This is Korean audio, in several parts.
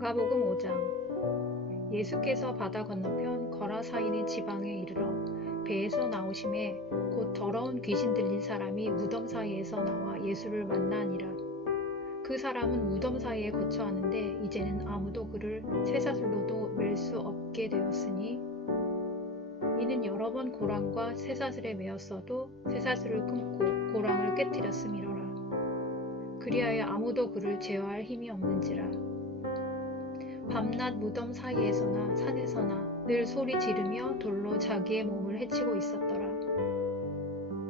마가복음 5장. 예수께서 바다 건너편 거라사인의 지방에 이르러 배에서 나오심에 곧 더러운 귀신 들린 사람이 무덤 사이에서 나와 예수를 만나니라. 그 사람은 무덤 사이에 거처하는데 이제는 아무도 그를 쇠사슬로도 맬 수 없게 되었으니 이는 여러 번 고랑과 쇠사슬에 매었어도 쇠사슬을 끊고 고랑을 깨뜨렸음이로라. 그리하여 아무도 그를 제어할 힘이 없는지라. 밤낮 무덤 사이에서나 산에서나 늘 소리 지르며 돌로 자기의 몸을 해치고 있었더라.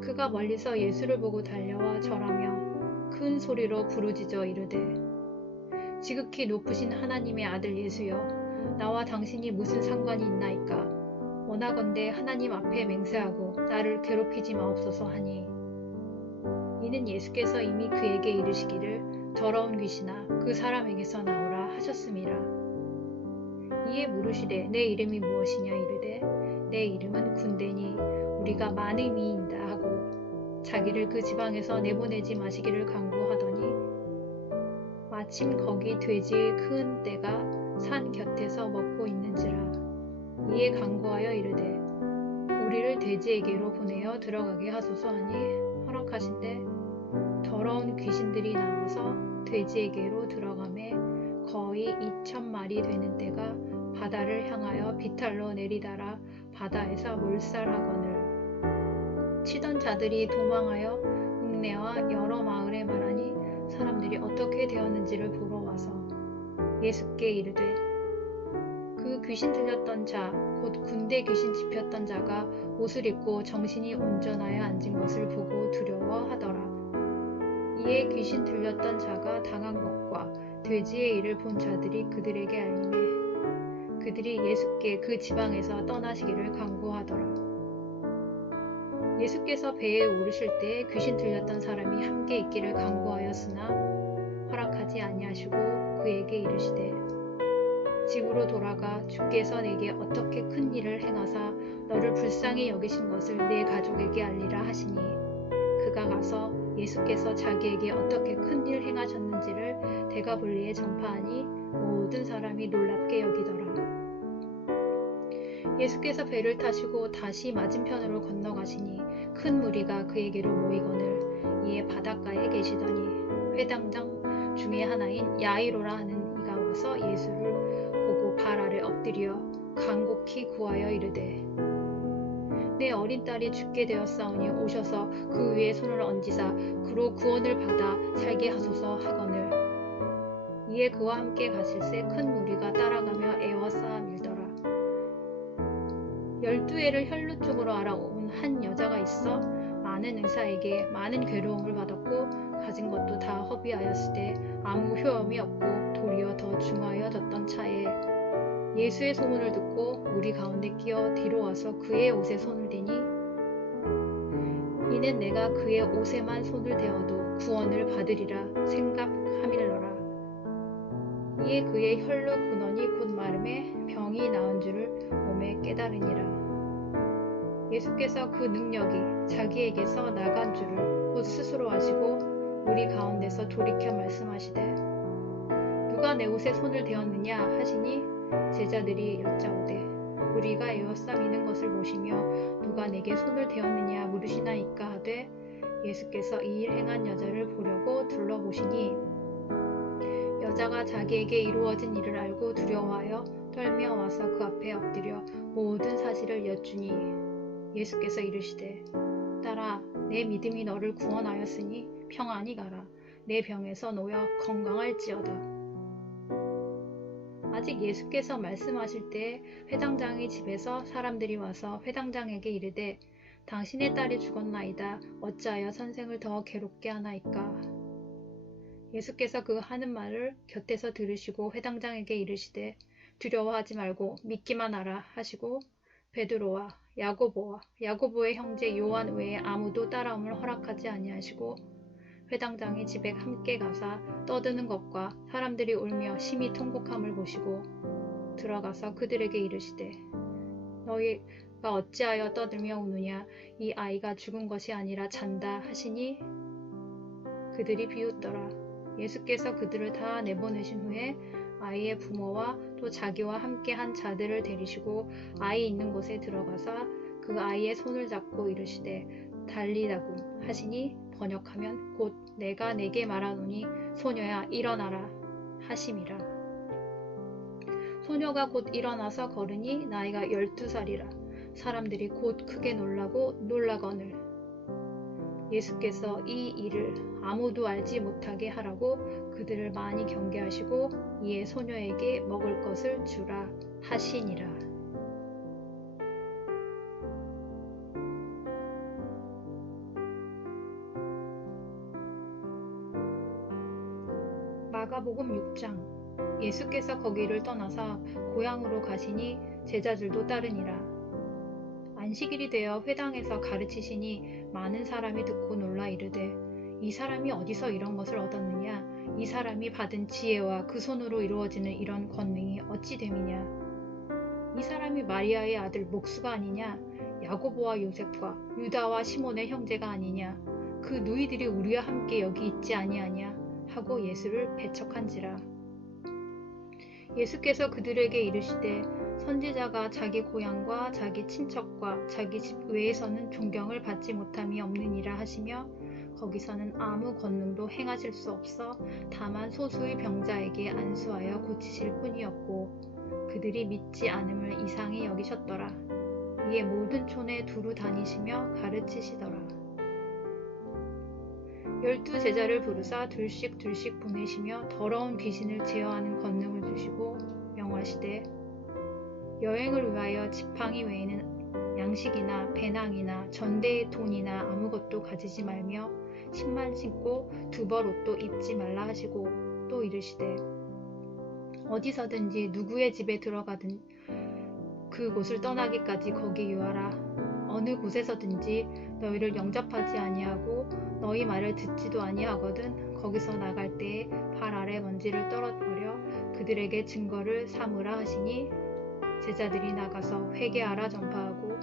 그가 멀리서 예수를 보고 달려와 절하며 큰 소리로 부르짖어 이르되, 지극히 높으신 하나님의 아들 예수여, 나와 당신이 무슨 상관이 있나이까? 원하건대 하나님 앞에 맹세하고 나를 괴롭히지 마옵소서 하니, 이는 예수께서 이미 그에게 이르시기를 더러운 귀신아 그 사람에게서 나오라 하셨음이라. 이에 물으시되 내 이름이 무엇이냐 이르되 내 이름은 군대니 우리가 많음이인다 하고 자기를 그 지방에서 내보내지 마시기를 강구하더니, 마침 거기 돼지의 큰 떼가 산 곁에서 먹고 있는지라. 이에 강구하여 이르되 우리를 돼지에게로 보내어 들어가게 하소서 하니 허락하신대 더러운 귀신들이 나와서 돼지에게로 들어가매 거의 2,000마리 되는 떼가 바다를 향하여 비탈로 내리달아 바다에서 몰살하거늘. 치던 자들이 도망하여 읍내와 여러 마을에 말하니 사람들이 어떻게 되었는지를 보러 와서 예수께 이르되, 그 귀신 들렸던 자 곧 군대 귀신 집혔던 자가 옷을 입고 정신이 온전하여 앉은 것을 보고 두려워하더라. 이에 귀신 들렸던 자가 당한 것과 돼지의 일을 본 자들이 그들에게 알림해 그들이 예수께 그 지방에서 떠나시기를 강구하더라. 예수께서 배에 오르실 때에 귀신 들렸던 사람이 함께 있기를 강구하였으나 허락하지 아니하시고 그에게 이르시되, 집으로 돌아가 주께서 내게 어떻게 큰 일을 행하사 너를 불쌍히 여기신 것을 내 가족에게 알리라 하시니, 그가 가서 예수께서 자기에게 어떻게 큰 일 행하셨는지를 데가볼리에 전파하니 모든 사람이 놀랍게 여기더라. 예수께서 배를 타시고 다시 맞은편으로 건너가시니 큰 무리가 그에게로 모이거늘 이에 바닷가에 계시더니 회당장 중에 하나인 야이로라 하는 이가 와서 예수를 보고 발 아래 엎드려 간곡히 구하여 이르되, 내 어린 딸이 죽게 되었사오니 오셔서 그 위에 손을 얹으사 그로 구원을 받아 살게 하소서 하거늘. 이에 그와 함께 가실새 큰 무리가 따라가며 애워싸 밀더라. 12해를 혈루 쪽으로 알아온 한 여자가 있어 많은 의사에게 많은 괴로움을 받았고 가진 것도 다 허비하였으되 아무 효험이 없고 도리어 더 중하여졌던 차에 예수의 소문을 듣고 무리 가운데 끼어 뒤로 와서 그의 옷에 손을 대니, 이는 내가 그의 옷에만 손을 대어도 구원을 받으리라 생각하밀러라. 이에 그의 혈루 근원이 곧 마름에 병이 나은 줄을 몸에 깨달으니라. 예수께서 그 능력이 자기에게서 나간 줄을 곧 스스로 아시고 무리 가운데서 돌이켜 말씀하시되, 누가 내 옷에 손을 대었느냐 하시니 제자들이 여짜오되, 우리가 에워싸미는 것을 보시며 누가 내게 손을 대었느냐 물으시나이까 하되, 예수께서 이 일 행한 여자를 보려고 둘러보시니 여자가 자기에게 이루어진 일을 알고 두려워하여 떨며 와서 그 앞에 엎드려 모든 사실을 여쭈니, 예수께서 이르시되, 딸아, 내 믿음이 너를 구원하였으니 평안히 가라. 내 병에서 놓여 건강할지어다. 아직 예수께서 말씀하실 때에 회당장의 집에서 사람들이 와서 회당장에게 이르되, 당신의 딸이 죽었나이다. 어찌하여 선생을 더 괴롭게 하나이까? 예수께서 그 하는 말을 곁에서 들으시고 회당장에게 이르시되, 두려워하지 말고 믿기만 하라 하시고 베드로와 야고보와 야고보의 형제 요한 외에 아무도 따라옴을 허락하지 아니하시고 회당장의 집에 함께 가사 떠드는 것과 사람들이 울며 심히 통곡함을 보시고 들어가서 그들에게 이르시되, 너희가 어찌하여 떠들며 우느냐? 이 아이가 죽은 것이 아니라 잔다 하시니 그들이 비웃더라. 예수께서 그들을 다 내보내신 후에 아이의 부모와 또 자기와 함께 한 자들을 데리시고 아이 있는 곳에 들어가사 그 아이의 손을 잡고 이르시되 달리다굼 하시니 번역하면 곧 내가 네게 말하노니 소녀야 일어나라 하심이라. 소녀가 곧 일어나서 걸으니 나이가 12살이라. 사람들이 곧 크게 놀라고 놀라거늘 예수께서 이 일을 아무도 알지 못하게 하라고 그들을 많이 경계하시고 이에 소녀에게 먹을 것을 주라 하시니라. 마가복음 6장. 예수께서 거기를 떠나사 고향으로 가시니 제자들도 따르니라. 안식일이 되어 회당에서 가르치시니 많은 사람이 듣고 놀라 이르되 이 사람이 어디서 이런 것을 얻었느냐? 이 사람이 받은 지혜와 그 손으로 이루어지는 이런 권능이 어찌 됨이냐? 이 사람이 마리아의 아들 목수가 아니냐? 야고보와 요셉과 유다와 시몬의 형제가 아니냐? 그 누이들이 우리와 함께 여기 있지 아니하냐? 하고 예수를 배척한지라. 예수께서 그들에게 이르시되 선지자가 자기 고향과 자기 친척과 자기 집 외에서는 존경을 받지 못함이 없느니라 하시며 거기서는 아무 권능도 행하실 수 없어 다만 소수의 병자에게 안수하여 고치실 뿐이었고 그들이 믿지 않음을 이상히 여기셨더라. 이에 모든 촌에 두루 다니시며 가르치시더라. 12 제자를 부르사 둘씩 보내시며 더러운 귀신을 제어하는 권능을 주시고 명하시되 여행을 위하여 지팡이 외에는 양식이나 배낭이나 전대의 돈이나 아무것도 가지지 말며 신만 신고 두벌 옷도 입지 말라 하시고 또 이르시되 어디서든지 누구의 집에 들어가든 그곳을 떠나기까지 거기 유하라. 어느 곳에서든지 너희를 영접하지 아니하고 너희 말을 듣지도 아니하거든 거기서 나갈 때에 발 아래 먼지를 떨어버려 그들에게 증거를 삼으라 하시니 제자들이 나가서 회개하라 전파하고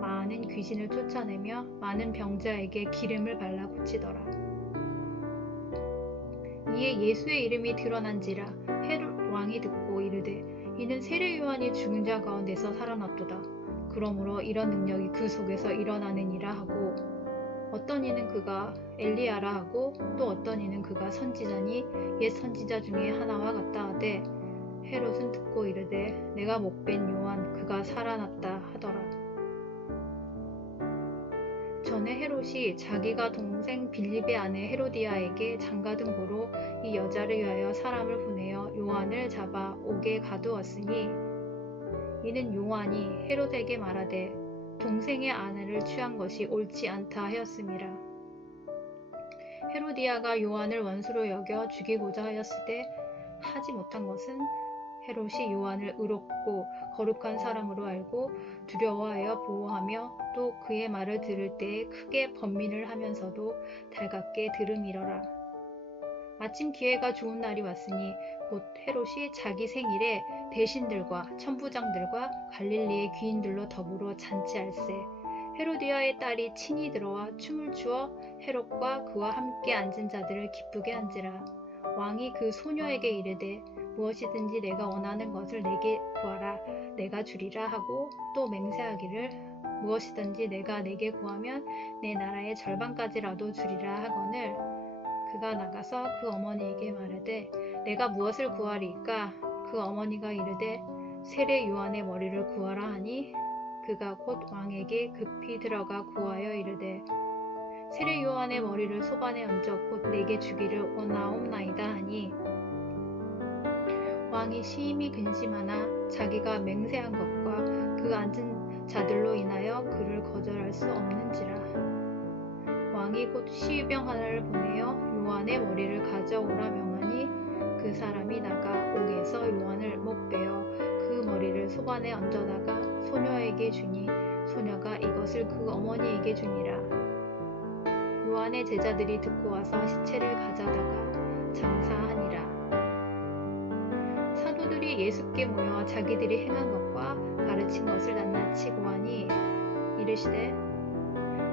많은 귀신을 쫓아내며 많은 병자에게 기름을 발라 고치더라. 이에 예수의 이름이 드러난지라 헤롯 왕이 듣고 이르되 이는 세례 요한이 죽은 자 가운데서 살아났도다. 그러므로 이런 능력이 그 속에서 일어나느니라 하고 어떤 이는 그가 엘리야라 하고 또 어떤 이는 그가 선지자니 옛 선지자 중에 하나와 같다 하되 헤롯은 듣고 이르되 내가 목벤 요한 그가 살아났다 하더라. 전에 헤롯이 자기가 동생 빌립의 아내 헤로디아에게 장가든 고로 이 여자를 위하여 사람을 보내어 요한을 잡아 옥에 가두었으니 이는 요한이 헤롯에게 말하되 동생의 아내를 취한 것이 옳지 않다 하였음이라. 헤로디아가 요한을 원수로 여겨 죽이고자 하였을 때 하지 못한 것은 헤롯이 요한을 의롭고 거룩한 사람으로 알고 두려워하여 보호하며 또 그의 말을 들을 때에 크게 번민을 하면서도 달갑게 들음이러라. 마침 기회가 좋은 날이 왔으니 곧 헤롯이 자기 생일에 대신들과 천부장들과 갈릴리의 귀인들로 더불어 잔치할세. 헤로디아의 딸이 친히 들어와 춤을 추어 헤롯과 그와 함께 앉은 자들을 기쁘게 한지라. 왕이 그 소녀에게 이르되 무엇이든지 내가 원하는 것을 내게 구하라 내가 주리라 하고 또 맹세하기를 무엇이든지 내가 내게 구하면 내 나라의 절반까지라도 주리라 하거늘 그가 나가서 그 어머니에게 말하되 내가 무엇을 구하리이까? 그 어머니가 이르되 세례 요한의 머리를 구하라 하니 그가 곧 왕에게 급히 들어가 구하여 이르되 세례 요한의 머리를 소반에 얹어 곧 내게 주기를 원하옵나이다 하니 왕이 심히 근심하나 자기가 맹세한 것과 그 앉은 자들로 인하여 그를 거절할 수 없는지라. 왕이 곧 시위병 하나를 보내어 요한의 머리를 가져오라 명하니 그 사람이 나가 옥에서 요한을 못 베어 그 머리를 소반에 얹어다가 소녀에게 주니 소녀가 이것을 그 어머니에게 주니라. 요한의 제자들이 듣고 와서 시체를 가져다가 장사하니라. 사도들이 예수께 모여 자기들이 행한 것과 가르친 것을 낱낱이 고하니 이르시되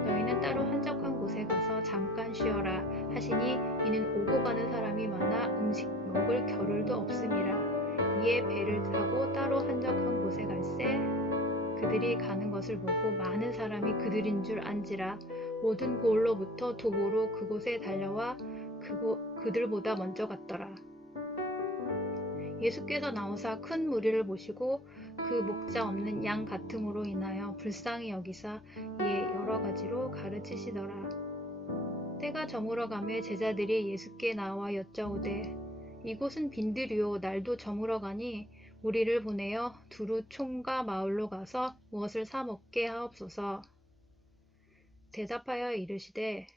너희는 따로 한적한 곳에 가서 잠깐 쉬어라 하시니 이는 오고 가는 사람이 많아 음식 먹을 겨를도 없음이라. 이에 배를 타고 따로 한적한 곳에 갈새 그들이 가는 것을 보고 많은 사람이 그들인 줄 안지라. 모든 고을로부터 도보로 그곳에 달려와 그들보다 먼저 갔더라. 예수께서 나오사 큰 무리를 보시고 그 목자 없는 양 같음으로 인하여 불쌍히 여기사 이에 여러 가지로 가르치시더라. 때가 저물어 가매 제자들이 예수께 나와 여짜오되 이곳은 빈들이요 날도 저물어 가니 우리를 보내어 두루 촌과 마을로 가서 무엇을 사 먹게 하옵소서. 대답하여 이르시되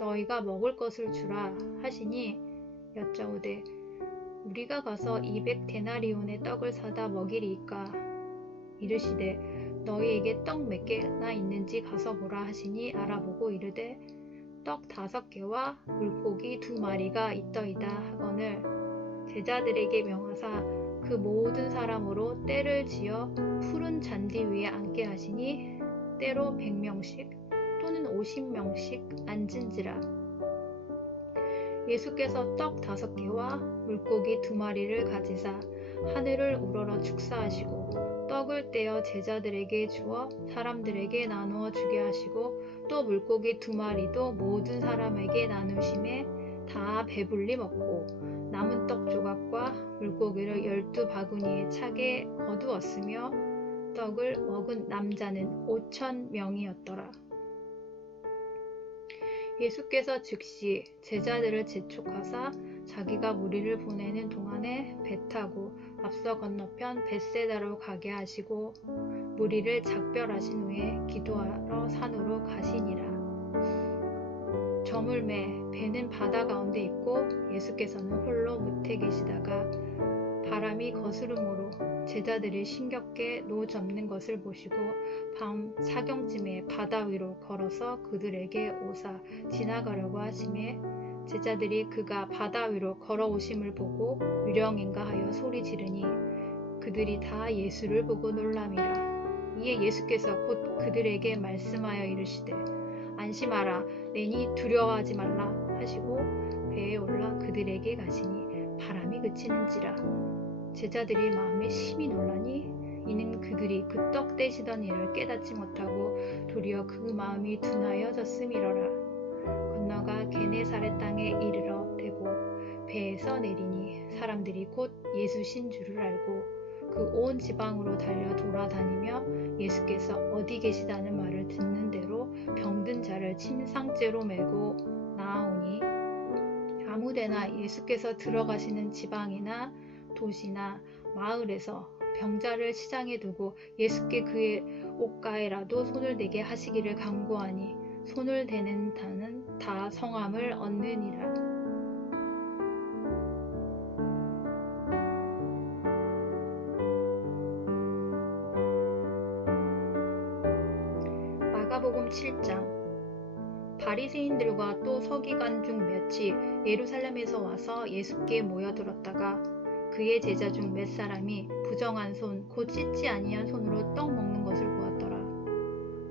너희가 먹을 것을 주라 하시니 여짜오되 우리가 가서 200데나리온의 떡을 사다 먹이리이까. 이르시되 너희에게 떡 몇 개나 있는지 가서 보라 하시니 알아보고 이르되 떡 5개와 물고기 2마리가 있더이다 하거늘 제자들에게 명하사 그 모든 사람으로 떼를 지어 푸른 잔디 위에 앉게 하시니 때로 100명씩 또는 50명씩 앉은지라. 예수께서 떡 5개와 물고기 2마리를 가지사 하늘을 우러러 축사하시고 떡을 떼어 제자들에게 주어 사람들에게 나누어 주게 하시고 또 물고기 2마리도 모든 사람에게 나누심에 다 배불리 먹고 남은 떡 조각과 물고기를 12바구니에 차게 거두었으며 떡을 먹은 남자는 5,000명이었더라. 예수께서 즉시 제자들을 재촉하사 자기가 무리를 보내는 동안에 배 타고 앞서 건너편 벳세다로 가게 하시고 무리를 작별하신 후에 기도하러 산으로 가시니라. 저물매 배는 바다 가운데 있고 예수께서는 홀로 못해 계시다가 바람이 거스름으로 제자들이 힘겹게 노 젓는 것을 보시고 밤 사경쯤에 바다 위로 걸어서 그들에게 오사 지나가려고 하시매 제자들이 그가 바다 위로 걸어오심을 보고 유령인가 하여 소리 지르니 그들이 다 예수를 보고 놀람이라. 이에 예수께서 곧 그들에게 말씀하여 이르시되 안심하라 내니 두려워하지 말라 하시고 배에 올라 그들에게 가시니 바람이 그치는지라. 제자들이 마음에 심히 놀라니 이는 그들이 그 떡 떼시던 일을 깨닫지 못하고 도리어 그 마음이 둔하여졌음이러라. 건너가 게네사렛 땅에 이르러 대고 배에서 내리니 사람들이 곧 예수신 줄을 알고 그 온 지방으로 달려 돌아다니며 예수께서 어디 계시다는 말을 듣는 대로 병든 자를 침상째로 메고 나아오니 아무데나 예수께서 들어가시는 지방이나 도시나 마을에서 병자를 시장에 두고 예수께 그의 옷가에라도 손을 대게 하시기를 간구하니 손을 대는 자는 다 성함을 얻느니라. 마가복음 7장. 바리새인들과 또 서기관 중 몇이 예루살렘에서 와서 예수께 모여들었다가 그의 제자 중 몇 사람이 부정한 손 곧 씻지 아니한 손으로 떡 먹는 것을 보았더라.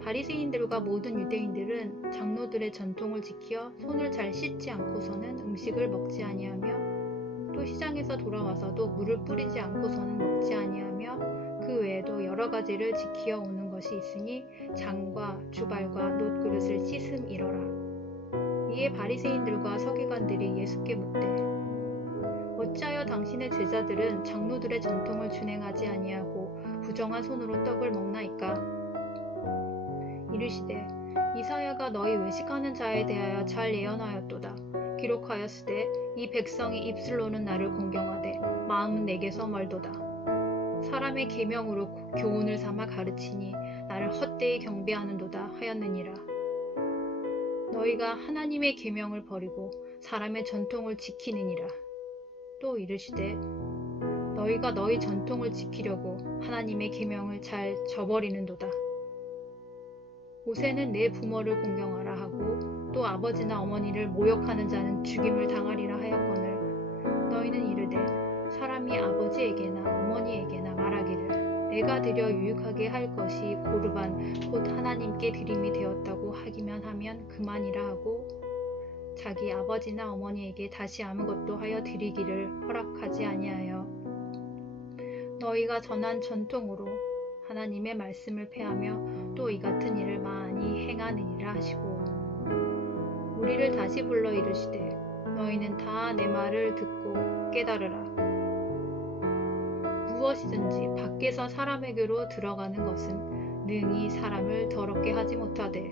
바리새인들과 모든 유대인들은 장로들의 전통을 지켜 손을 잘 씻지 않고서는 음식을 먹지 아니하며 또 시장에서 돌아와서도 물을 뿌리지 않고서는 먹지 아니하며 그 외에도 여러 가지를 지키어 오는 것이 있으니 장과 주발과 놋그릇을 씻음이러라. 이에 바리새인들과 서기관들이 예수께 묻되 어찌하여 당신의 제자들은 장로들의 전통을 준행하지 아니하고 부정한 손으로 떡을 먹나이까? 이르시되 이사야가 너희 외식하는 자에 대하여 잘 예언하였도다. 기록하였으되 이 백성이 입술로는 나를 공경하되 마음은 내게서 멀도다. 사람의 계명으로 교훈을 삼아 가르치니 나를 헛되이 경배하는도다 하였느니라. 너희가 하나님의 계명을 버리고 사람의 전통을 지키느니라. 또 이르시되 너희가 너희 전통을 지키려고 하나님의 계명을 잘 저버리는도다. 모세는 내 부모를 공경하라 하고 또 아버지나 어머니를 모욕하는 자는 죽임을 당하리라 하였거늘 너희는 이르되 사람이 아버지에게나 어머니에게나 말하기를 내가 드려 유익하게 할 것이 고르반 곧 하나님께 드림이 되었다고 하기만 하면 그만이라 하고 자기 아버지나 어머니에게 다시 아무것도 하여 드리기를 허락하지 아니하여 너희가 전한 전통으로 하나님의 말씀을 폐하며 또 이 같은 일을 많이 행하느니라 하시고 우리를 다시 불러 이르시되 너희는 다 내 말을 듣고 깨달으라. 무엇이든지 밖에서 사람에게로 들어가는 것은 능히 사람을 더럽게 하지 못하되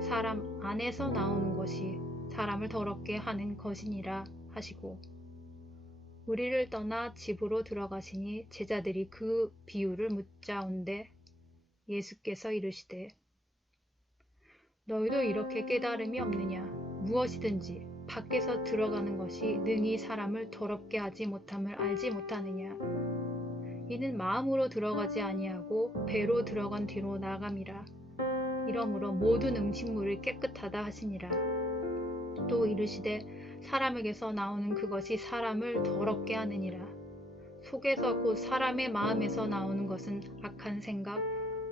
사람 안에서 나오는 것이 사람을 더럽게 하는 것이니라 하시고 우리를 떠나 집으로 들어가시니 제자들이 그 비유를 묻자온데 예수께서 이르시되 너희도 이렇게 깨달음이 없느냐. 무엇이든지 밖에서 들어가는 것이 능히 사람을 더럽게 하지 못함을 알지 못하느냐. 이는 마음으로 들어가지 아니하고 배로 들어간 뒤로 나감이라. 이러므로 모든 음식물이 깨끗하다 하시니라. 또 이르시되 사람에게서 나오는 그것이 사람을 더럽게 하느니라. 속에서 곧 사람의 마음에서 나오는 것은 악한 생각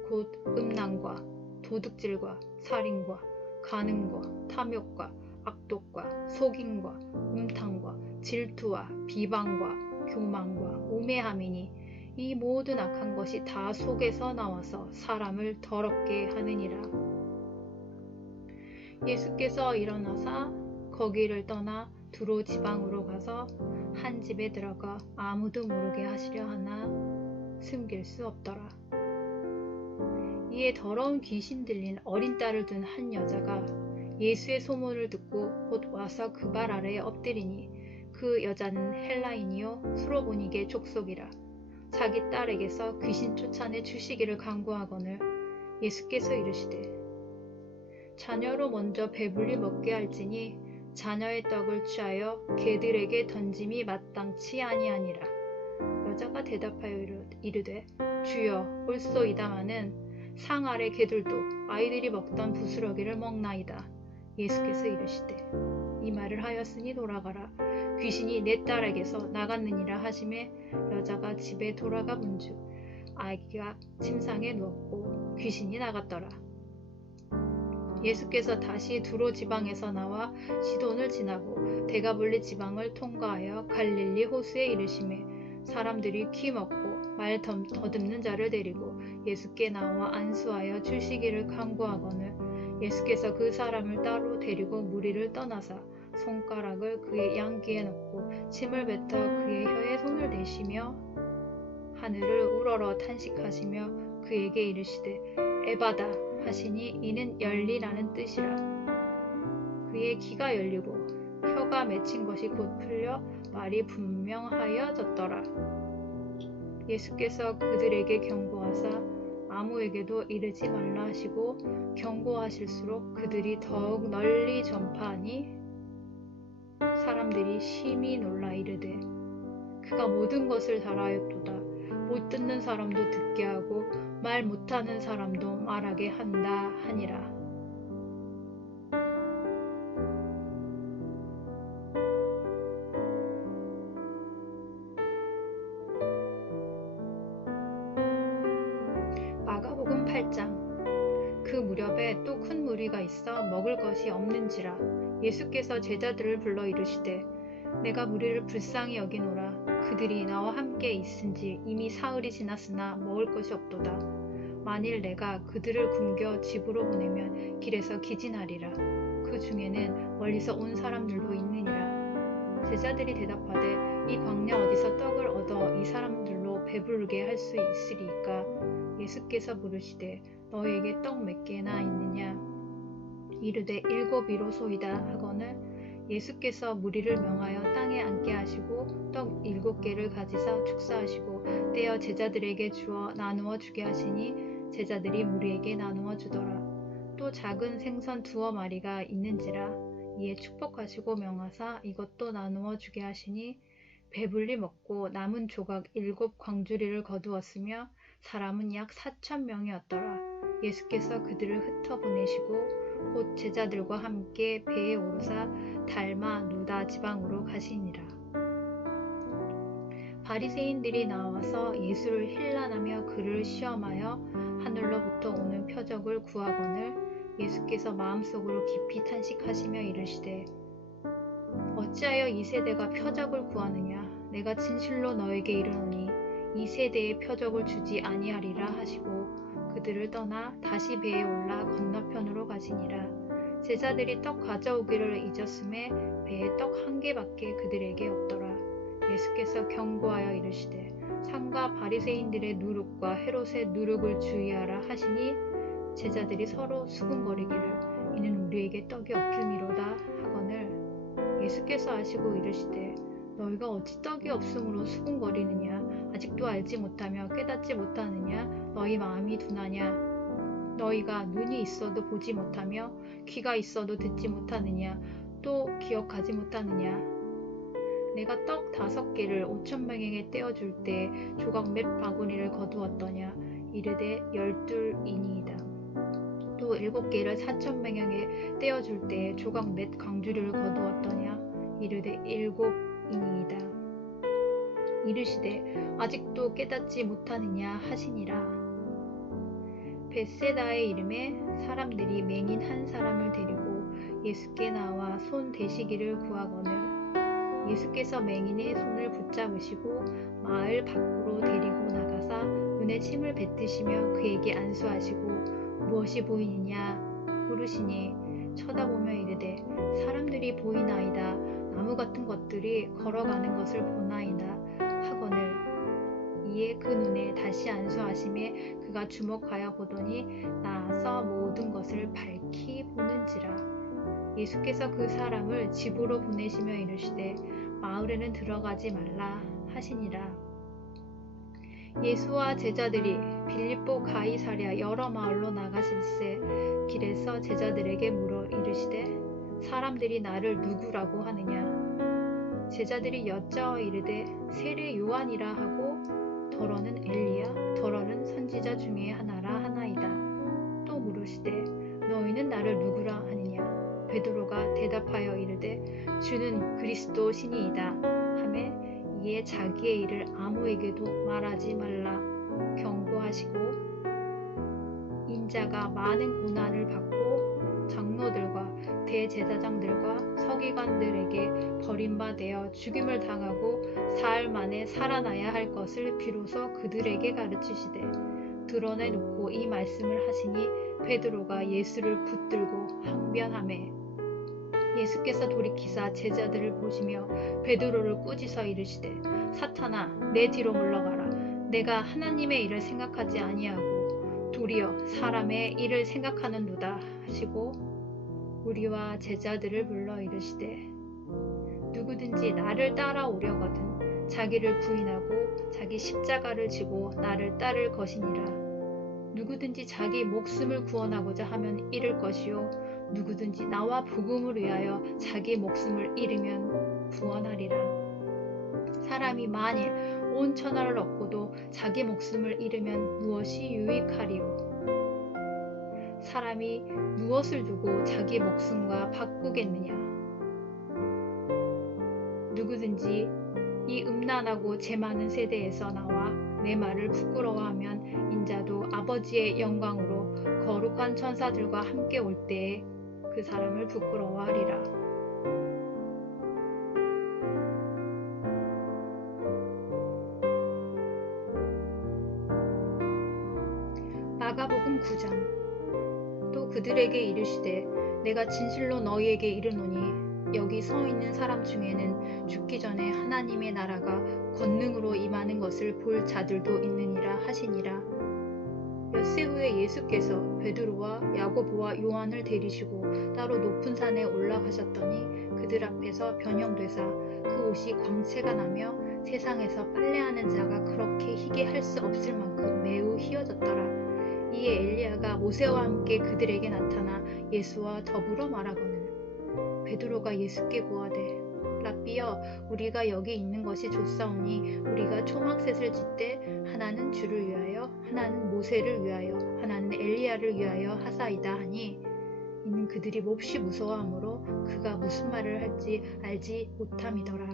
곧 음란과 도둑질과 살인과 간음과 탐욕과 악독과 속임과 음탕과 질투와 비방과 교만과 우매함이니 이 모든 악한 것이 다 속에서 나와서 사람을 더럽게 하느니라. 예수께서 일어나사 거기를 떠나 두로 지방으로 가서 한 집에 들어가 아무도 모르게 하시려 하나 숨길 수 없더라. 이에 더러운 귀신 들린 어린 딸을 둔 한 여자가 예수의 소문을 듣고 곧 와서 그 발 아래에 엎드리니 그 여자는 헬라인이요 수로보니게 족속이라. 자기 딸에게서 귀신 쫓아내 주시기를 간구하거늘 예수께서 이르시되 자녀로 먼저 배불리 먹게 할지니 자녀의 떡을 취하여 개들에게 던짐이 마땅치 아니하니라. 여자가 대답하여 이르되 주여 옳소이다마는 상 아래 개들도 아이들이 먹던 부스러기를 먹나이다. 예수께서 이르시되 이 말을 하였으니 돌아가라. 귀신이 내 딸에게서 나갔느니라 하시매 여자가 집에 돌아가 본즉 아기가 침상에 누웠고 귀신이 나갔더라. 예수께서 다시 두로 지방에서 나와 시돈을 지나고 데가볼리 지방을 통과하여 갈릴리 호수에 이르시매 사람들이 키 먹고 말 더듬는 자를 데리고 예수께 나와 안수하여 주시기를 간구하거늘 예수께서 그 사람을 따로 데리고 무리를 떠나사 손가락을 그의 양귀에 넣고 침을 뱉어 그의 혀에 손을 대시며 하늘을 우러러 탄식하시며 그에게 이르시되 에바다 하시니 이는 열리라는 뜻이라. 그의 귀가 열리고 혀가 맺힌 것이 곧 풀려 말이 분명하여졌더라. 예수께서 그들에게 경고하사 아무에게도 이르지 말라 하시고 경고하실수록 그들이 더욱 널리 전파하니 사람들이 심히 놀라 이르되 그가 모든 것을 잘하였도다. 못 듣는 사람도 듣게 하고 말 못하는 사람도 말하게 한다 하니라. 마가복음 8장. 그 무렵에 또 큰 무리가 있어 먹을 것이 없는지라 예수께서 제자들을 불러 이르시되 내가 무리를 불쌍히 여기노라. 그들이 나와 함께 있은지 이미 사흘이 지났으나 먹을 것이 없도다. 만일 내가 그들을 굶겨 집으로 보내면 길에서 기진하리라. 그 중에는 멀리서 온 사람들도 있느니라. 제자들이 대답하되 이 광야 어디서 떡을 얻어 이 사람들로 배부르게 할 수 있으리이까. 예수께서 물으시되 너희에게 떡 몇 개나 있느냐. 이르되 7이로소이다 하거늘 예수께서 무리를 명하여 땅에 앉게 하시고 떡 7개를 가지사 축사하시고 떼어 제자들에게 주어 나누어 주게 하시니 제자들이 무리에게 나누어 주더라. 또 작은 생선 2마리가 있는지라. 이에 축복하시고 명하사 이것도 나누어 주게 하시니 배불리 먹고 남은 조각 7광주리를 거두었으며 사람은 약 4,000명이었더라. 예수께서 그들을 흩어 보내시고 곧 제자들과 함께 배에 오르사 달마 누다 지방으로 가시니라. 바리새인들이 나와서 예수를 힐난하며 그를 시험하여 하늘로부터 오는 표적을 구하거늘 예수께서 마음속으로 깊이 탄식하시며 이르시되 어찌하여 이 세대가 표적을 구하느냐. 내가 진실로 너에게 이르노니 이 세대에 표적을 주지 아니하리라 하시고 그들을 떠나 다시 배에 올라 건너편으로 가시니라. 제자들이 떡 가져오기를 잊었음에 배에 떡 한 개밖에 그들에게 없더라. 예수께서 경고하여 이르시되 상과 바리새인들의 누룩과 헤롯의 누룩을 주의하라 하시니 제자들이 서로 수군거리기를 이는 우리에게 떡이 없음이로다 하거늘 예수께서 아시고 이르시되 너희가 어찌 떡이 없음으로 수군거리느냐 아직도 알지 못하며 깨닫지 못하느냐 너희 마음이 둔하냐 너희가 눈이 있어도 보지 못하며 귀가 있어도 듣지 못하느냐 또 기억하지 못하느냐 내가 떡 5개를 5,000명에게 떼어줄 때 조각 몇 바구니를 거두었더냐 이르되 12이니이다. 또 7개를 4,000명에게 떼어줄 때 조각 몇 강주리를 거두었더냐 이르되 7이니이다. 이르시되 아직도 깨닫지 못하느냐 하시니라. 벳세다의 이름에 사람들이 맹인 한 사람을 데리고 예수께 나와 손 대시기를 구하거늘 예수께서 맹인의 손을 붙잡으시고 마을 밖으로 데리고 나가사 눈에 침을 뱉으시며 그에게 안수하시고 무엇이 보이느냐 물으시니 쳐다보며 이르되 사람들이 보이나이다 나무 같은 것들이 걸어가는 것을 보나이다 하거늘 이에 그 눈에 다시 안수하심에 그가 주목하여 보더니 나아서 모든 것을 밝히 보는지라. 예수께서 그 사람을 집으로 보내시며 이르시되 마을에는 들어가지 말라 하시니라. 예수와 제자들이 빌립보 가이사랴 여러 마을로 나가실새 길에서 제자들에게 물어 이르시되 사람들이 나를 누구라고 하느냐 제자들이 여짜어 이르되 세례 요한이라 하고 더러는 엘리야 더러는 선지자 중에 하나라 하나이다. 또 물으시되 너희는 나를 누구라 하느냐 베드로가 대답하여 이르되 주는 그리스도 신이이다 하매 이에 자기의 일을 아무에게도 말하지 말라 경고하시고 인자가 많은 고난을 받고 장로들과 대제사장들과 서기관들에게 버림받아 죽임을 당하고 사흘 만에 살아나야 할 것을 비로소 그들에게 가르치시되 드러내놓고 이 말씀을 하시니 베드로가 예수를 붙들고 항변하매 예수께서 돌이키사 제자들을 보시며 베드로를 꾸짖어 이르시되 사탄아 내 뒤로 물러가라 내가 하나님의 일을 생각하지 아니하고 도리어 사람의 일을 생각하는도다 하시고 우리와 제자들을 불러 이르시되 누구든지 나를 따라오려거든 자기를 부인하고 자기 십자가를 지고 나를 따를 것이니라. 누구든지 자기 목숨을 구원하고자 하면 잃을 것이요 누구든지 나와 복음을 위하여 자기 목숨을 잃으면 구원하리라. 사람이 만일 온 천하를 얻고도 자기 목숨을 잃으면 무엇이 유익하리요? 사람이 무엇을 두고 자기 목숨과 바꾸겠느냐? 누구든지 이 음란하고 재 많은 세대에서 나와 내 말을 부끄러워하면 인자도 아버지의 영광으로 거룩한 천사들과 함께 올 때에 그 사람을 부끄러워하리라. 마가복음 9장. 또 그들에게 이르시되 내가 진실로 너희에게 이르노니 여기 서 있는 사람 중에는 죽기 전에 하나님의 나라가 권능으로 임하는 것을 볼 자들도 있느니라 하시니라. 엿새 후에 예수께서 베드로와 야고보와 요한을 데리시고 따로 높은 산에 올라가셨더니 그들 앞에서 변형되사 그 옷이 광채가 나며 세상에서 빨래하는 자가 그렇게 희게 할 수 없을 만큼 매우 희어졌더라. 이에 엘리야가 모세와 함께 그들에게 나타나 예수와 더불어 말하거늘 베드로가 예수께 고하되 랍비여 우리가 여기 있는 것이 좋사오니 우리가 초막셋을 짓되 하나는 주를 위하여 하나는 모세를 위하여 하나는 엘리야를 위하여 하사이다 하니 이는 그들이 몹시 무서워하므로 그가 무슨 말을 할지 알지 못함이더라.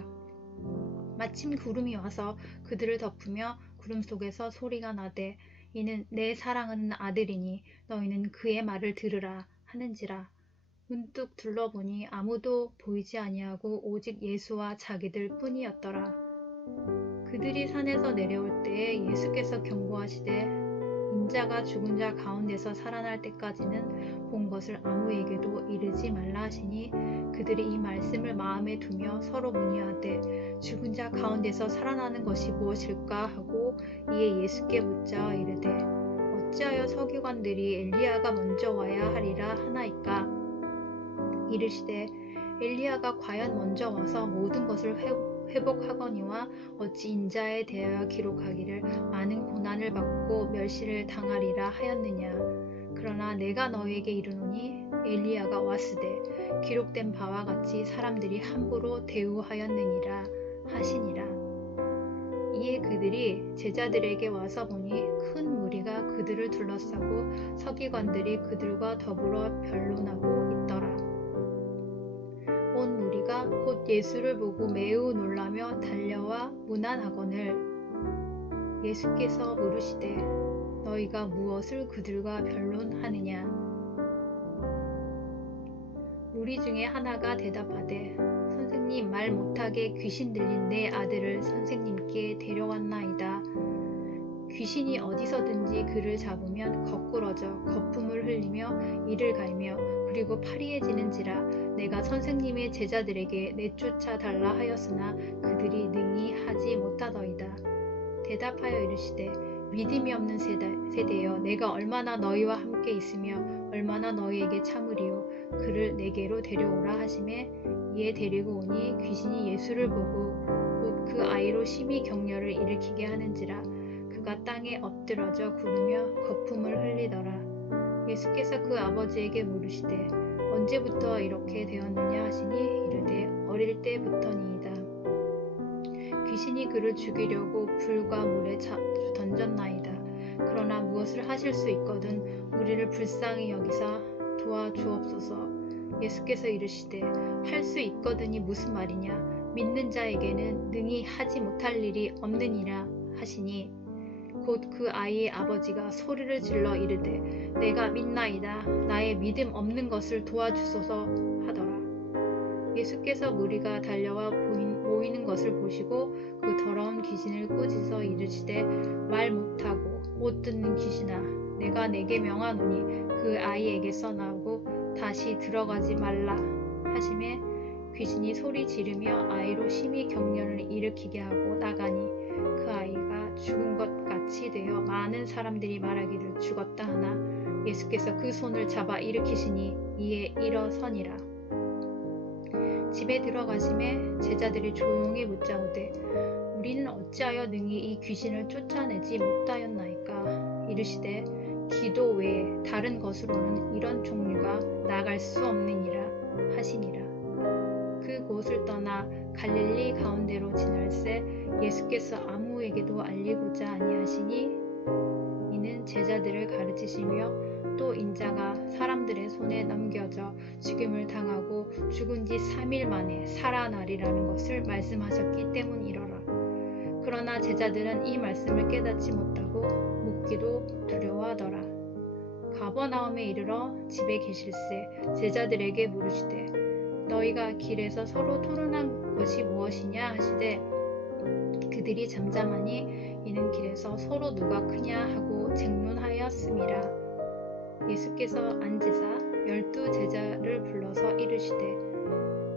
마침 구름이 와서 그들을 덮으며 구름 속에서 소리가 나되 이는 내 사랑하는 아들이니 너희는 그의 말을 들으라 하는지라. 문득 둘러보니 아무도 보이지 아니하고 오직 예수와 자기들 뿐이었더라. 그들이 산에서 내려올 때에 예수께서 경고하시되 인자가 죽은 자 가운데서 살아날 때까지는 본 것을 아무에게도 이르지 말라 하시니 그들이 이 말씀을 마음에 두며 서로 문의하되 죽은 자 가운데서 살아나는 것이 무엇일까 하고 이에 예수께 묻자 이르되 어찌하여 서기관들이 엘리야가 먼저 와야 하리라 하나이까. 이르시되 엘리야가 과연 먼저 와서 모든 것을 회복하거니와 어찌 인자에 대하여 기록하기를 많은 고난을 받고 멸시를 당하리라 하였느냐. 그러나 내가 너희에게 이르노니 엘리야가 왔으되 기록된 바와 같이 사람들이 함부로 대우하였느니라 하시니라. 이에 그들이 제자들에게 와서 보니 큰 무리가 그들을 둘러싸고 서기관들이 그들과 더불어 변론하고 있더라. 온 무리가 곧 예수를 보고 매우 놀라며 달려와 문안하거늘 예수께서 물으시되 너희가 무엇을 그들과 변론하느냐. 무리 중에 하나가 대답하되 선생님, 말 못하게 귀신 들린 내 아들을 선생님께 데려왔나이다. 귀신이 어디서든지 그를 잡으면 거꾸러져 거품을 흘리며 이를 갈며 그리고 파리해지는지라. 내가 선생님의 제자들에게 내쫓아 달라 하였으나 그들이 능히 하지 못하더이다. 대답하여 이르시되 믿음이 없는 세대여, 내가 얼마나 너희와 함께 있으며 얼마나 너희에게 참으리요. 그를 내게로 데려오라 하시매 이에 데리고 오니 귀신이 예수를 보고 곧 그 아이로 심히 격려를 일으키게 하는지라. 그가 땅에 엎드러져 구르며 거품을 흘리더라. 예수께서 그 아버지에게 물으시되 언제부터 이렇게 되었느냐 하시니 이르되 어릴 때부터니이다. 귀신이 그를 죽이려고 불과 물에 던졌나이다. 그러나 무엇을 하실 수 있거든 우리를 불쌍히 여기사 도와주옵소서. 예수께서 이르시되 할 수 있거든이 무슨 말이냐. 믿는 자에게는 능히 하지 못할 일이 없느니라 하시니 곧 그 아이의 아버지가 소리를 질러 이르되 내가 믿나이다. 나의 믿음 없는 것을 도와주소서 하더라. 예수께서 무리가 달려와 모이는 것을 보시고 그 더러운 귀신을 꾸짖어 이르시되 말 못하고 못 듣는 귀신아, 내가 내게 명하노니 그 아이에게서 나오고 다시 들어가지 말라 하시매 귀신이 소리 지르며 아이로 심히 격려를 일으키게 하고 나가니 그 아이가 죽은 것 같이 되어 많은 사람들이 말하기를 죽었다 하나 예수께서 그 손을 잡아 일으키시니 이에 일어서니라. 집에 들어가심에 제자들이 조용히 묻자오되 우리는 어찌하여 능히 이 귀신을 쫓아내지 못하였나이까. 이르시되 기도 외에 다른 것으로는 이런 종류가 나갈 수 없느니라 하시니라. 그곳을 떠나 갈릴리 가운데로 지날새 예수께서 아무에게도 알리고자 아니하시니 이는 제자들을 가르치시며 또 인자가 사람들의 손에 넘겨져 죽임을 당하고 죽은 지 3일 만에 살아나리라는 것을 말씀하셨기 때문이러라. 그러나 제자들은 이 말씀을 깨닫지 못하고 묻기도 두려워하더라. 가버나움에 이르러 집에 계실새 제자들에게 물으시되 너희가 길에서 서로 토론한 것이 무엇이냐 하시되 그들이 잠잠하니 이는 길에서 서로 누가 크냐 하고 쟁론하였음이라. 예수께서 앉으사 12 제자를 불러서 이르시되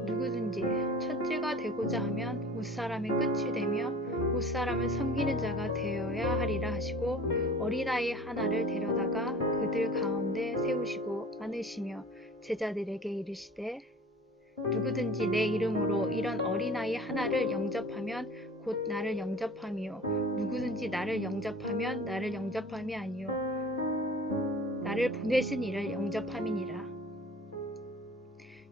누구든지 첫째가 되고자 하면 무사람의 끝이 되며 무사람을 섬기는 자가 되어야 하리라 하시고 어린아이 하나를 데려다가 그들 가운데 세우시고 안으시며 제자들에게 이르시되 누구든지 내 이름으로 이런 어린아이 하나를 영접하면 곧 나를 영접함이요 누구든지 나를 영접하면 나를 영접함이 아니요 나를 보내신 이를 영접함이니라.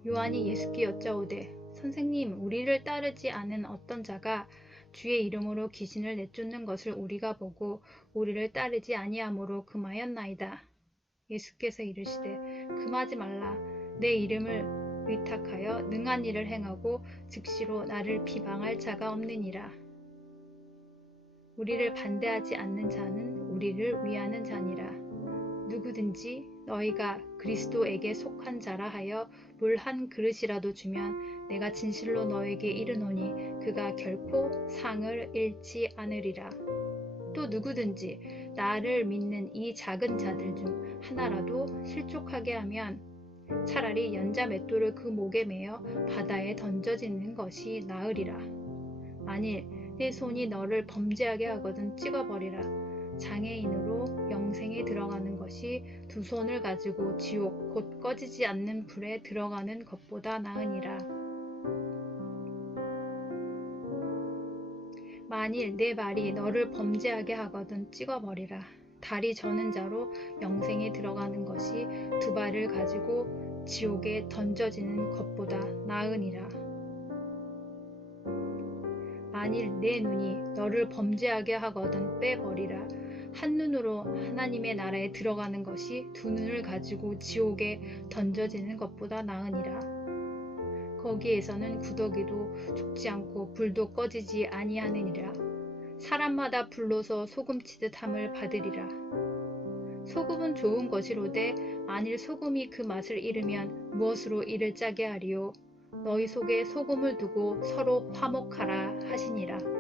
요한이 예수께 여짜오되 선생님, 우리를 따르지 않은 어떤 자가 주의 이름으로 귀신을 내쫓는 것을 우리가 보고 우리를 따르지 아니하므로 금하였나이다. 예수께서 이르시되 금하지 말라. 내 이름을 의탁하여 능한 일을 행하고 즉시로 나를 비방할 자가 없느니라. 우리를 반대하지 않는 자는 우리를 위하는 자니라. 누구든지 너희가 그리스도에게 속한 자라 하여 물 한 그릇이라도 주면 내가 진실로 너에게 이르노니 그가 결코 상을 잃지 않으리라. 또 누구든지 나를 믿는 이 작은 자들 중 하나라도 실족하게 하면 차라리 연자 맷돌을 그 목에 매어 바다에 던져지는 것이 나으리라. 만일 내 손이 너를 범죄하게 하거든 찍어버리라. 장애인으로 영생에 들어가는 것이 두 손을 가지고 지옥 곧 꺼지지 않는 불에 들어가는 것보다 나으니라. 만일 내 발이 너를 범죄하게 하거든 찍어버리라. 다리 저는 자로 영생에 들어가는 것이 두 발을 가지고 지옥에 던져지는 것보다 나으니라. 만일 내 눈이 너를 범죄하게 하거든 빼버리라. 한 눈으로 하나님의 나라에 들어가는 것이 두 눈을 가지고 지옥에 던져지는 것보다 나으니라. 거기에서는 구더기도 죽지 않고 불도 꺼지지 아니하느니라. 사람마다 불로서 소금치듯 함을 받으리라. 소금은 좋은 것이로되 만일 소금이 그 맛을 잃으면 무엇으로 이를 짜게 하리요. 너희 속에 소금을 두고 서로 화목하라 하시니라.